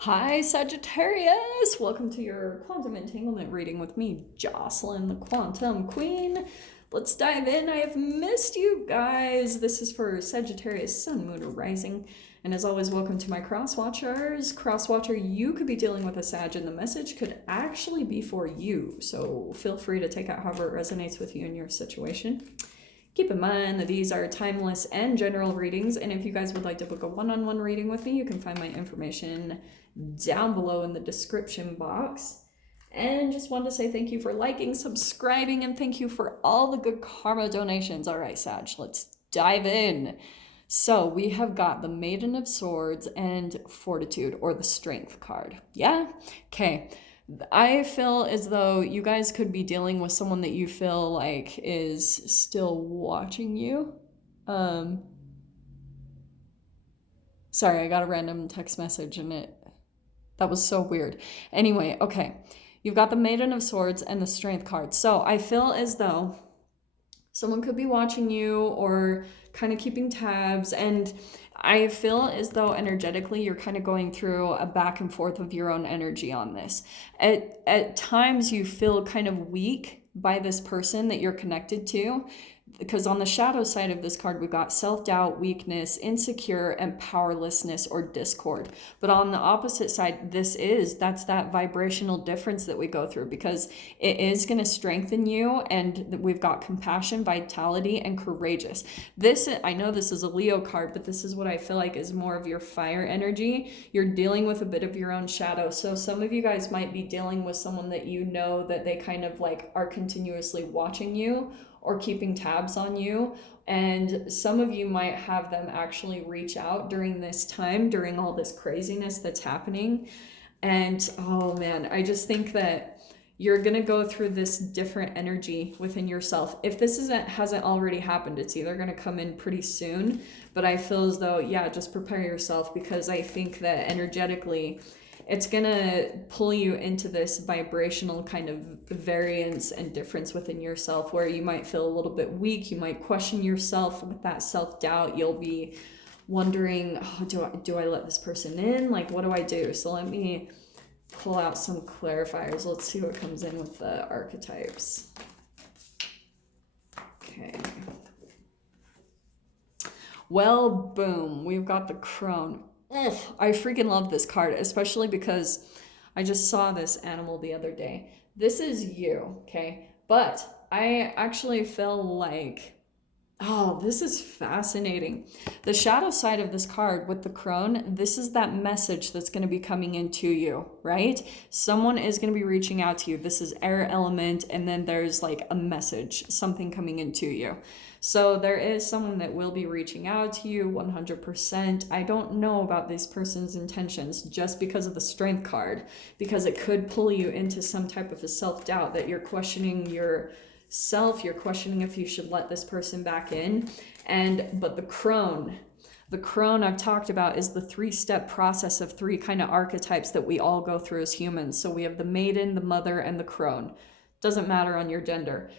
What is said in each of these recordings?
Hi, Sagittarius! Welcome to your quantum entanglement reading with me, Jocelyn, the Quantum Queen. Let's dive in. I have missed you guys. This is for Sagittarius, Sun, Moon, or Rising. And as always, welcome to my cross watchers. Cross watcher, you could be dealing with a Sag, and the message could actually be for you. So feel free to take out however it resonates with you in your situation. Keep in mind that these are timeless and general readings, and if you guys would like to book a one-on-one reading with me, you can find my information down below in the description box. And just wanted to say thank you for liking, subscribing, and thank you for all the good karma donations. All right, Sag, let's dive in. So we have got the Maiden of Swords and Fortitude, or the Strength card. Yeah? Okay. I feel as though you guys could be dealing with someone that you feel like is still watching you. Sorry, I got a random text message and that was so weird. Anyway, okay. You've got the Maiden of Swords and the Strength card. So I feel as though someone could be watching you or kind of keeping tabs, and I feel as though energetically you're kind of going through a back and forth of your own energy on this. At times you feel kind of weak by this person that you're connected to, because on the shadow side of this card we've got self-doubt, weakness, insecure, and powerlessness or discord. But on the opposite side, that's that vibrational difference that we go through, because it is going to strengthen you, and we've got compassion, vitality, and courageous. I know this is a Leo card, but this is what I feel like is more of your fire energy. You're dealing with a bit of your own shadow. So some of you guys might be dealing with someone that you know that they kind of like are continuously watching you or keeping tabs on you. And some of you might have them actually reach out during this time, during all this craziness that's happening. And oh man, I just think that you're gonna go through this different energy within yourself. If this hasn't already happened, it's either gonna come in pretty soon. But I feel as though, yeah, just prepare yourself, because I think that energetically it's gonna pull you into this vibrational kind of variance and difference within yourself, where you might feel a little bit weak. You might question yourself with that self-doubt. You'll be wondering, oh, do I let this person in? Like, what do I do? So let me pull out some clarifiers. Let's see what comes in with the archetypes. Okay. Well, boom, we've got the crone. Ugh, I freaking love this card, especially because I just saw this animal the other day. This is you, okay? But I actually feel like, oh, this is fascinating. The shadow side of this card with the crone, this is that message that's going to be coming into you, right? Someone is going to be reaching out to you. This is air element, and then there's like a message, something coming into you. So there is someone that will be reaching out to you 100%. I don't know about this person's intentions just because of the Strength card, because it could pull you into some type of a self-doubt that you're questioning yourself. You're questioning if you should let this person back in. But the crone I've talked about is the 3-step process of 3 kind of archetypes that we all go through as humans. So we have the maiden, the mother, and the crone. Doesn't matter on your gender.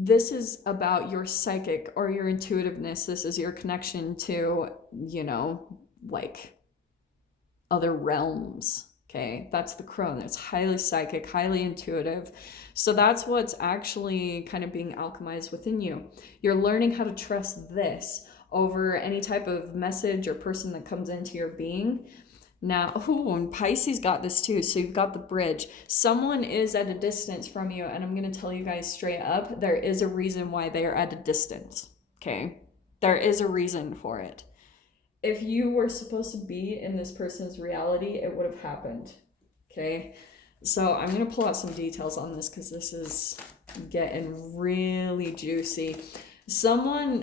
This is about your psychic or your intuitiveness. This is your connection to, like other realms. Okay, that's the crone. It's highly psychic, highly intuitive. So that's what's actually kind of being alchemized within you. You're learning how to trust this over any type of message or person that comes into your being. Now, and Pisces got this too. So you've got the bridge. Someone is at a distance from you, and I'm going to tell you guys straight up, there is a reason why they are at a distance. Okay? There is a reason for it. If you were supposed to be in this person's reality, it would have happened. Okay? So I'm going to pull out some details on this, because this is getting really juicy.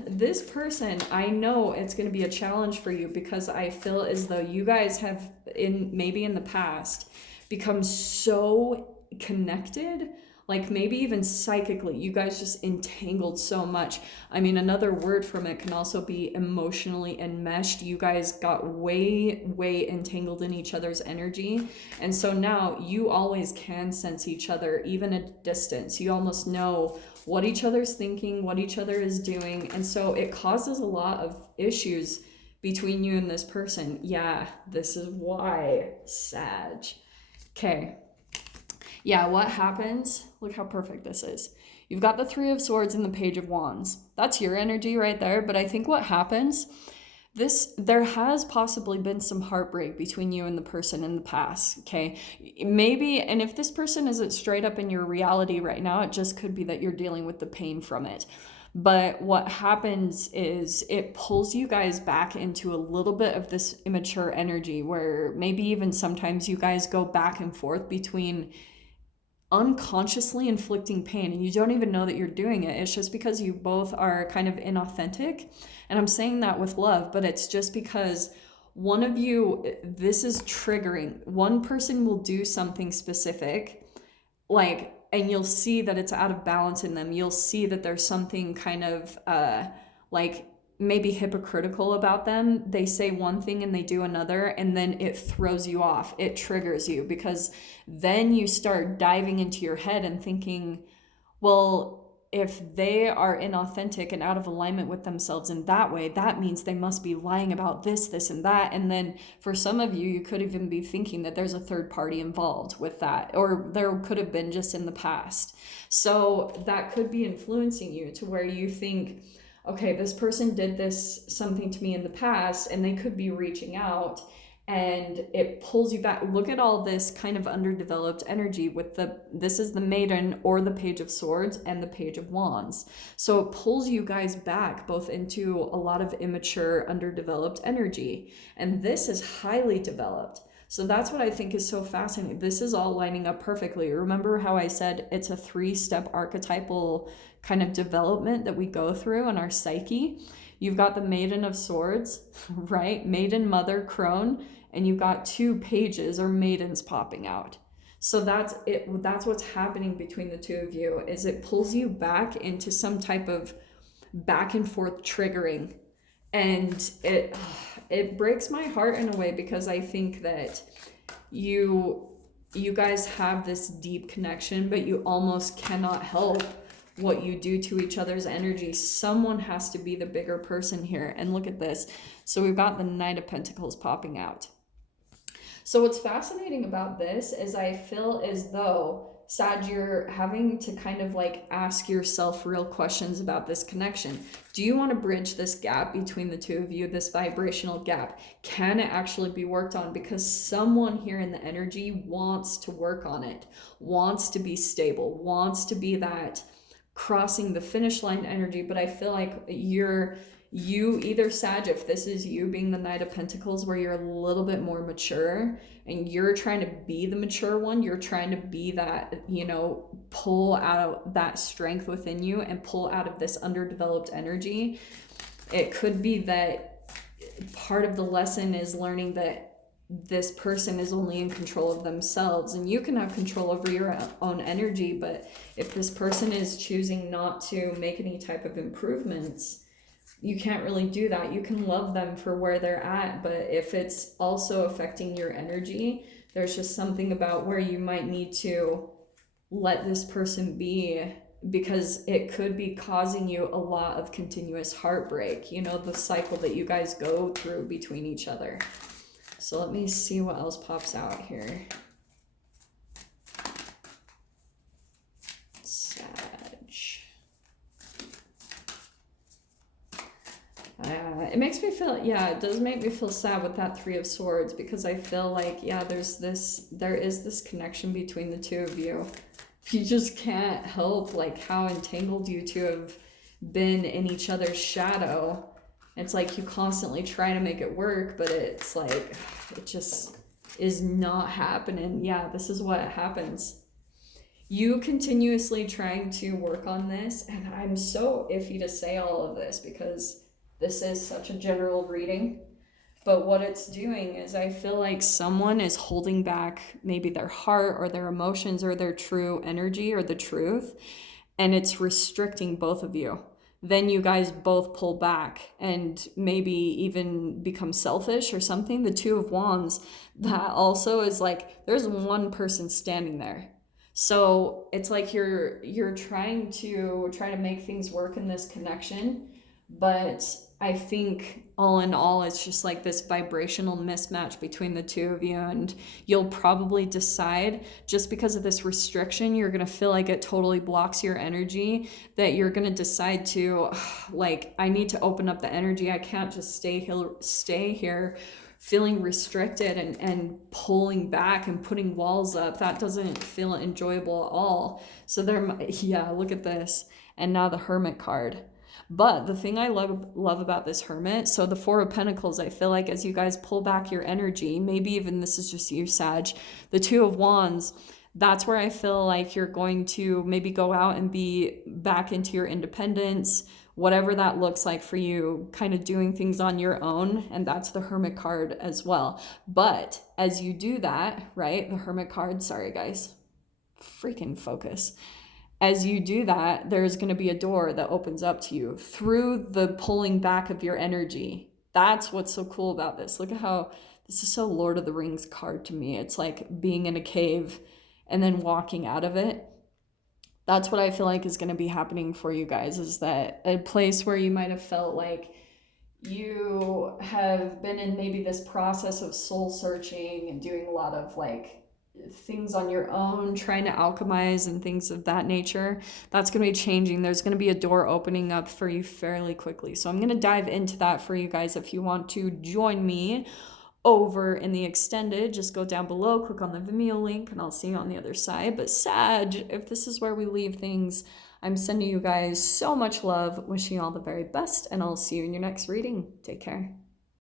This person, I know it's going to be a challenge for you, because I feel as though you guys have, maybe in the past, become so connected, like maybe even psychically, you guys just entangled so much. I mean, another word from it can also be emotionally enmeshed. You guys got way, way entangled in each other's energy. And so now you always can sense each other, even at distance. You almost know what each other's thinking, what each other is doing. And so it causes a lot of issues between you and this person. Yeah, this is why, Sag. Okay. Yeah, what happens? Look how perfect this is. You've got the Three of Swords and the Page of Wands. That's your energy right there. But I think what happens, there has possibly been some heartbreak between you and the person in the past, okay? Maybe, and if this person isn't straight up in your reality right now, it just could be that you're dealing with the pain from it. But what happens is it pulls you guys back into a little bit of this immature energy where maybe even sometimes you guys go back and forth between unconsciously inflicting pain and you don't even know that you're doing it. It's just because you both are kind of inauthentic. And I'm saying that with love, but it's just because one of you, this is triggering. One person will do something specific, like, and you'll see that it's out of balance in them. You'll see that there's something kind of like maybe hypocritical about them. They say one thing and they do another, and then it throws you off. It triggers you because then you start diving into your head and thinking, well, if they are inauthentic and out of alignment with themselves in that way, that means they must be lying about this, this, and that. And then for some of you, you could even be thinking that there's a third party involved with that, or there could have been just in the past. So that could be influencing you to where you think, okay, this person did something to me in the past, and they could be reaching out, and it pulls you back. Look at all this kind of underdeveloped energy with this is the Maiden or the Page of Swords and the Page of Wands. So it pulls you guys back both into a lot of immature, underdeveloped energy. And this is highly developed. So that's what I think is so fascinating. This is all lining up perfectly. Remember how I said it's a 3-step archetypal kind of development that we go through in our psyche? You've got the Maiden of Swords, right? Maiden, Mother, Crone, and you've got 2 pages or maidens popping out. So that's it. That's what's happening between the two of you, is it pulls you back into some type of back and forth triggering. And it breaks my heart in a way, because I think that you guys have this deep connection, but you almost cannot help what you do to each other's energy. Someone has to be the bigger person here. And look at this. So we've got the Knight of Pentacles popping out. So what's fascinating about this is I feel as though, Sag, you're having to kind of like ask yourself real questions about this connection. Do you want to bridge this gap between the two of you, this vibrational gap? Can it actually be worked on? Because someone here in the energy wants to work on it, wants to be stable, wants to be that crossing the finish line energy. But I feel like you either, Sag, if this is you being the Knight of Pentacles, where you're a little bit more mature and you're trying to be the mature one, you're trying to be that, pull out that strength within you and pull out of this underdeveloped energy. It could be that part of the lesson is learning that this person is only in control of themselves, and you can have control over your own energy. But if this person is choosing not to make any type of improvements, you can't really do that. You can love them for where they're at, but if it's also affecting your energy, there's just something about where you might need to let this person be, because it could be causing you a lot of continuous heartbreak, the cycle that you guys go through between each other. So let me see what else pops out here. Sag. It makes me feel, it does make me feel sad with that Three of Swords, because I feel like, there is this connection between the two of you. You just can't help like how entangled you two have been in each other's shadow. It's like you constantly try to make it work, but it's like, it just is not happening. Yeah, this is what happens. You continuously trying to work on this, and I'm so iffy to say all of this because this is such a general reading. But what it's doing is I feel like someone is holding back maybe their heart or their emotions or their true energy or the truth, and it's restricting both of you. Then you guys both pull back and maybe even become selfish or something. The Two of Wands, that also is like there's one person standing there. So it's like you're trying to make things work in this connection, but I think all in all, it's just like this vibrational mismatch between the two of you. And you'll probably decide, just because of this restriction, you're going to feel like it totally blocks your energy, that you're going to decide to, like, I need to open up the energy. I can't just stay here feeling restricted and pulling back and putting walls up. That doesn't feel enjoyable at all. So yeah, look at this. And now the Hermit card. But the thing I love about this Hermit, so the Four of Pentacles, I feel like as you guys pull back your energy, maybe even this is just you, Sag, the Two of Wands, that's where I feel like you're going to maybe go out and be back into your independence, whatever that looks like for you, kind of doing things on your own. And that's the Hermit card as well. But as you do that, right, the Hermit card, sorry guys, freaking focus. As you do that, there's going to be a door that opens up to you through the pulling back of your energy. That's what's so cool about this. Look at how this is so Lord of the Rings card to me. It's like being in a cave and then walking out of it. That's what I feel like is going to be happening for you guys, is that a place where you might have felt like you have been in maybe this process of soul searching and doing a lot of like things on your own, trying to alchemize and things of that nature. That's going to be changing. There's going to be a door opening up for you fairly quickly. So I'm going to dive into that for you guys. If you want to join me over in the extended, just go down below, click on the Vimeo link, and I'll see you on the other side. But Sag, if this is where we leave things, I'm sending you guys so much love, wishing you all the very best, and I'll see you in your next reading. Take care.